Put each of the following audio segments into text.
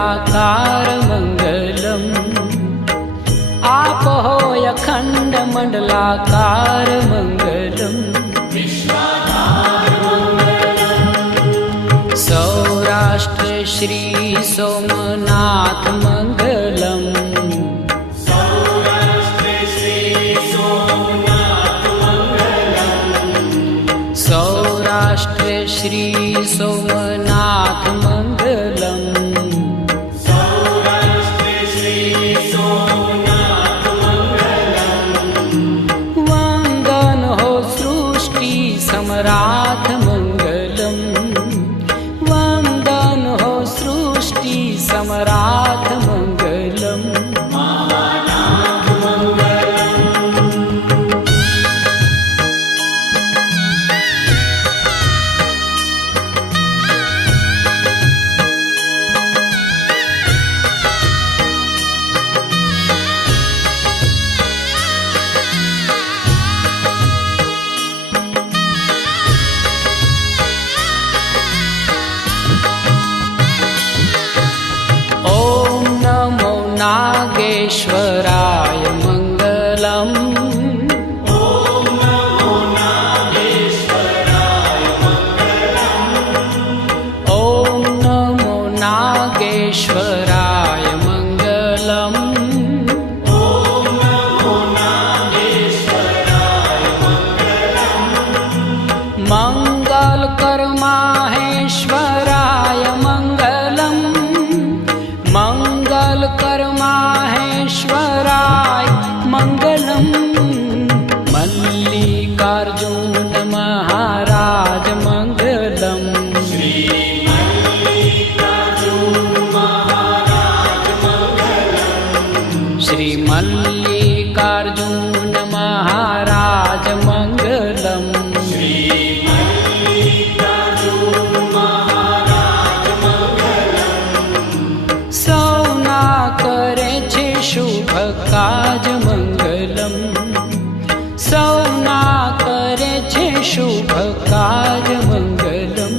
मंडलाकार मंगलम। आप हो अखंड मंडलाकार मंगलम। सौराष्ट्र श्री सोमनाथ मंगलम। सौराष्ट्र श्री सोमनाथ मंगलम। वंदन हो सृष्टि सम्राट मंगलम। वंदन हो सृष्टि सम्राट मंगलम। नागेश्वराय मंगलम। ओम नमो नागेश्वराय मंगलम। ओम नमो नागेश्वराय मंगलम। ओम नमो नागेश्वराय मंगलम। मंगल कर माहेश्वराय मंगलम। मंगल कर माहेश्वराय मंगलम। मल्लिकार्जुन महाराज मंगलम। श्री मल्लिकार्जुन महाराज मंगलम। श्री मल्लिकार्जुन महाराज मंगलम। श्री मल्लिकार्जुन महाराज मंगलम। सौना करे छे शुभ काज मंगलम। सौना करे छे शुभ काज मंगलम।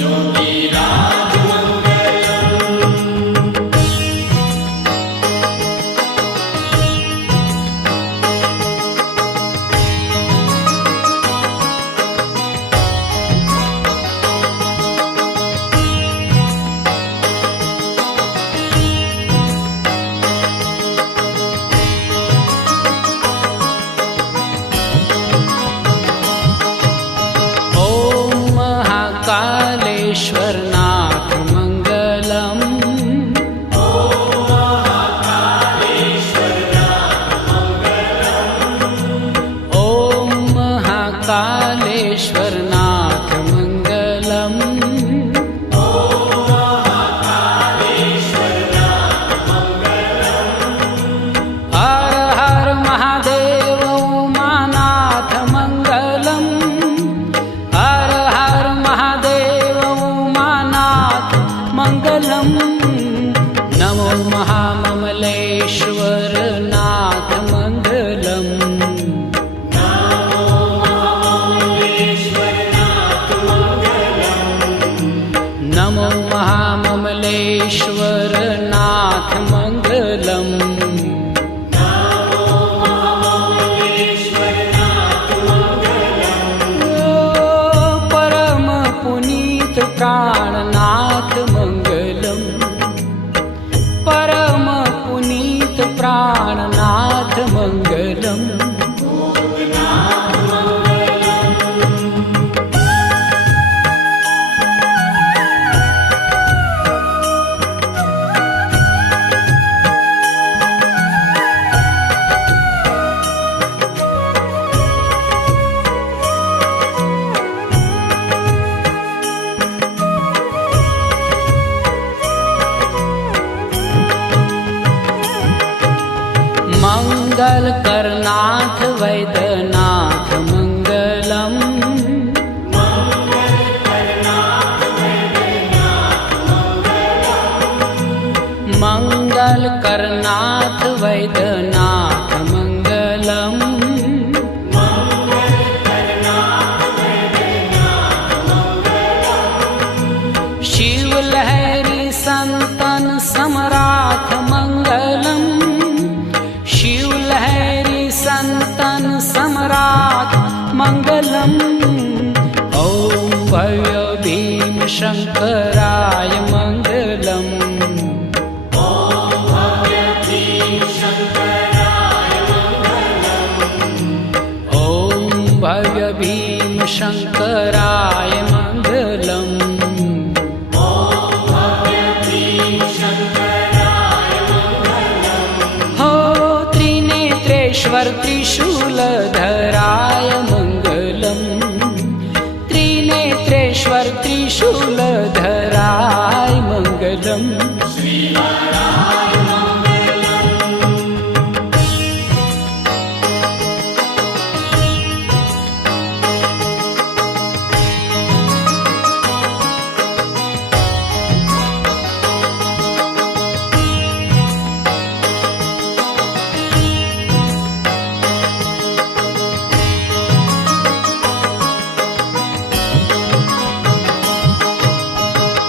योगीराज मंगलम। कालेश्वरनाथ मंगलम। ओम महाकालेश्वरनाथ मंगलम। ओम महाकालेश्वरनाथ मंगलम। ओम महाकालेश्वरनाथ मंगलम। हर हर महादेव उमानाथ मंगलम। हर हर महादेव मंगलम। नमो महाममलेश्वर नाथ मंगलम। नमो महाममलेश्वर नाथ मंगलम। नमो महाममलेश्वर नाथ मंगलम। नमो महाममलेश्वर नाथ मंगलम। परम पुनीत प्राणनाथ मंगलम। परम पुनीत प्राणनाथ मंगलम। मंगल करनाथ वैद्यनाथ मंगलम। मंगल करनाथ वैद्यनाथ मंगलम। मंगल करनाथ वैद्यनाथ मंगलम। मंगल करनाथ वैद्यनाथ मंगलम। शिव लहरी संतन समराथ मंगलम, शिवलहरी संतन सम्राट मंगलम। ओम भव्य भीम शंकराय मंगलम। ओम भव्य भीम शंकराय मंगलम। ओम भव्य भीम शंकराय मंगलम। ओम भव्य भीम शंकराय मंगलम। हो त्रिनेत्रेश्वर त्रिशूलधराय मंगलम, त्रिनेत्रेश्वर त्रिशूलधराय मंगलम। श्रीहराय मंगलम।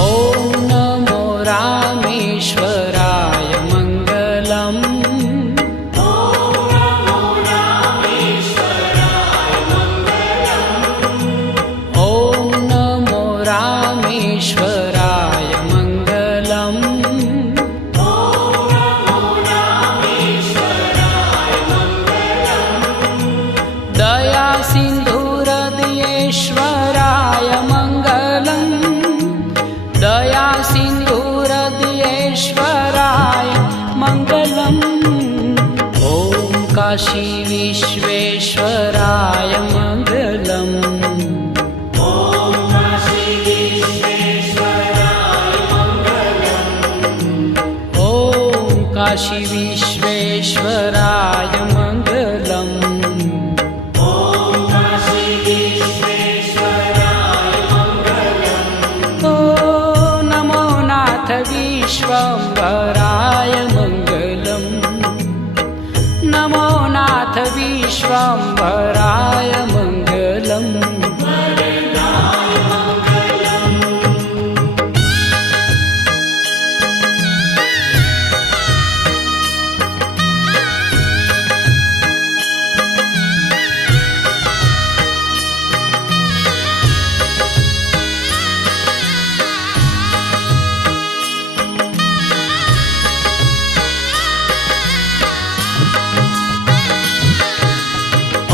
ओम नमो रामेश्वराय मंगलम। ओम नमो रामेश्वराय मंगलम। ओम नमो रामेश्वराय मंगलम। ओम नमो रामेश्वराय मंगलम। दया सिंधुहृदयेश्वराय मंगलम, दया सिंधुहृदयेश्वराय मंगलम। ओम काशी विश्वेश्वराय मंगलम। ओम काशी विश्वेश्वराय मंगलम। ओम काशी विश्वेश्वराय मंगलम। ओम काशी विश्वेश्वराय मंगलम। ओ नमो नाथ विश्वम्भराय मंगलम, नमो नाथ विश्वम्भराय मंगलम। वरदाय मंगलम।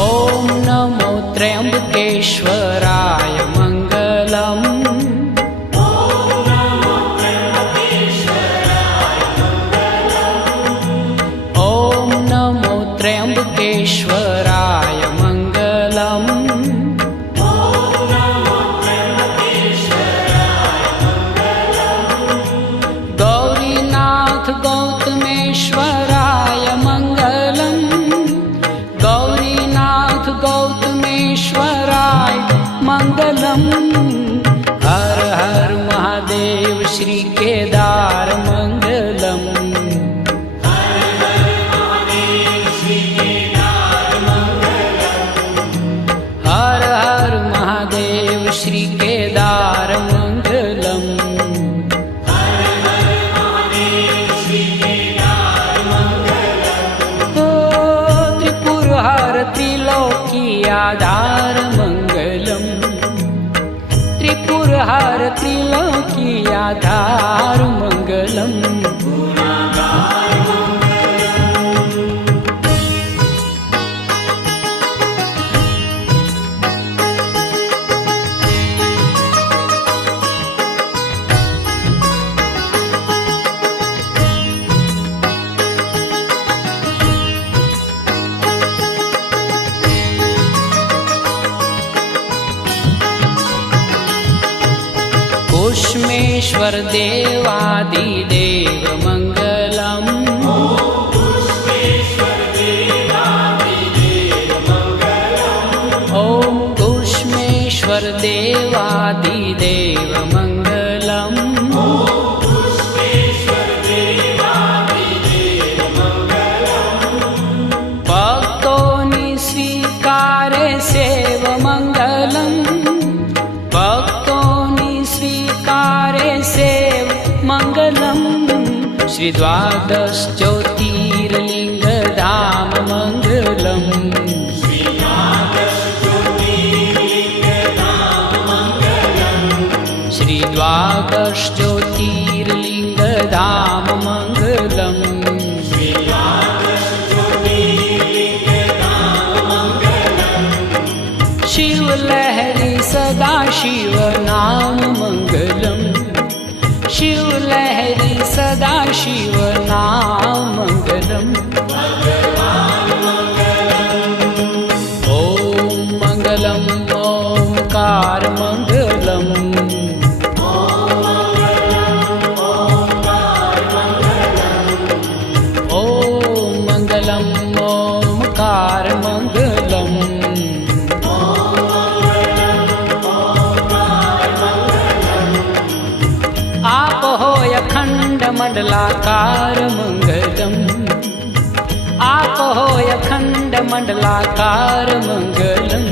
ओम नमो त्र्यंबकेश्वराय मंगलम। ओम नमो त्र्यंबकेश्वराय मंगलम। ओम नमो त्र्यंबकेश्वराय मंगलम। ओम नमो त्र्यंबकेश्वराय मंगलम। गौरीनाथ गौतमेश्वराय मंगलम, गौरीनाथ गौतमेश्वराय मंगलम। हर हर महादेव श्री केदार मंगलम। हर हर महादेव श्री केदार मंगलम। हर हर महादेव श्री केदार मंगलम। हर हर महादेव श्री केदार मंगलम। ओ त्रिपुरहर त्रिलोकी आधार मंगलम, त्रिपुरहर त्रिलोकी आधार मंगलम। गुणागार मंगलम। कुष्मेश्वर देवादिदेव मंगलम। ओम पुष्पेश्वर देवादिदेव मंगलम। ओम कुष्मेश्वर देवादिदेव मंगलम। ओम पुष्पेश्वर देवादिदेव मंगलम। भक्तोनि स्वीकारे सेव मंगलम, भक्तोनि स्वीकारे सेव मंगलम। श्री द्वादश ज्योतिर्लिंग धाम मंगलम श्री द्वादश ज्योतिर्लिंग धाम मंगलम शिव लहरी सदा शिव नाम मंगलम शिव लहरी सदा शिव नाम मंगलम ओम मंगलम ओमकार मंगलम ओम मंगलम ओमकार मंगलम आप होय अखंड मंडलाकार मंगलम आप होय अखंड मंडलाकार मंगलम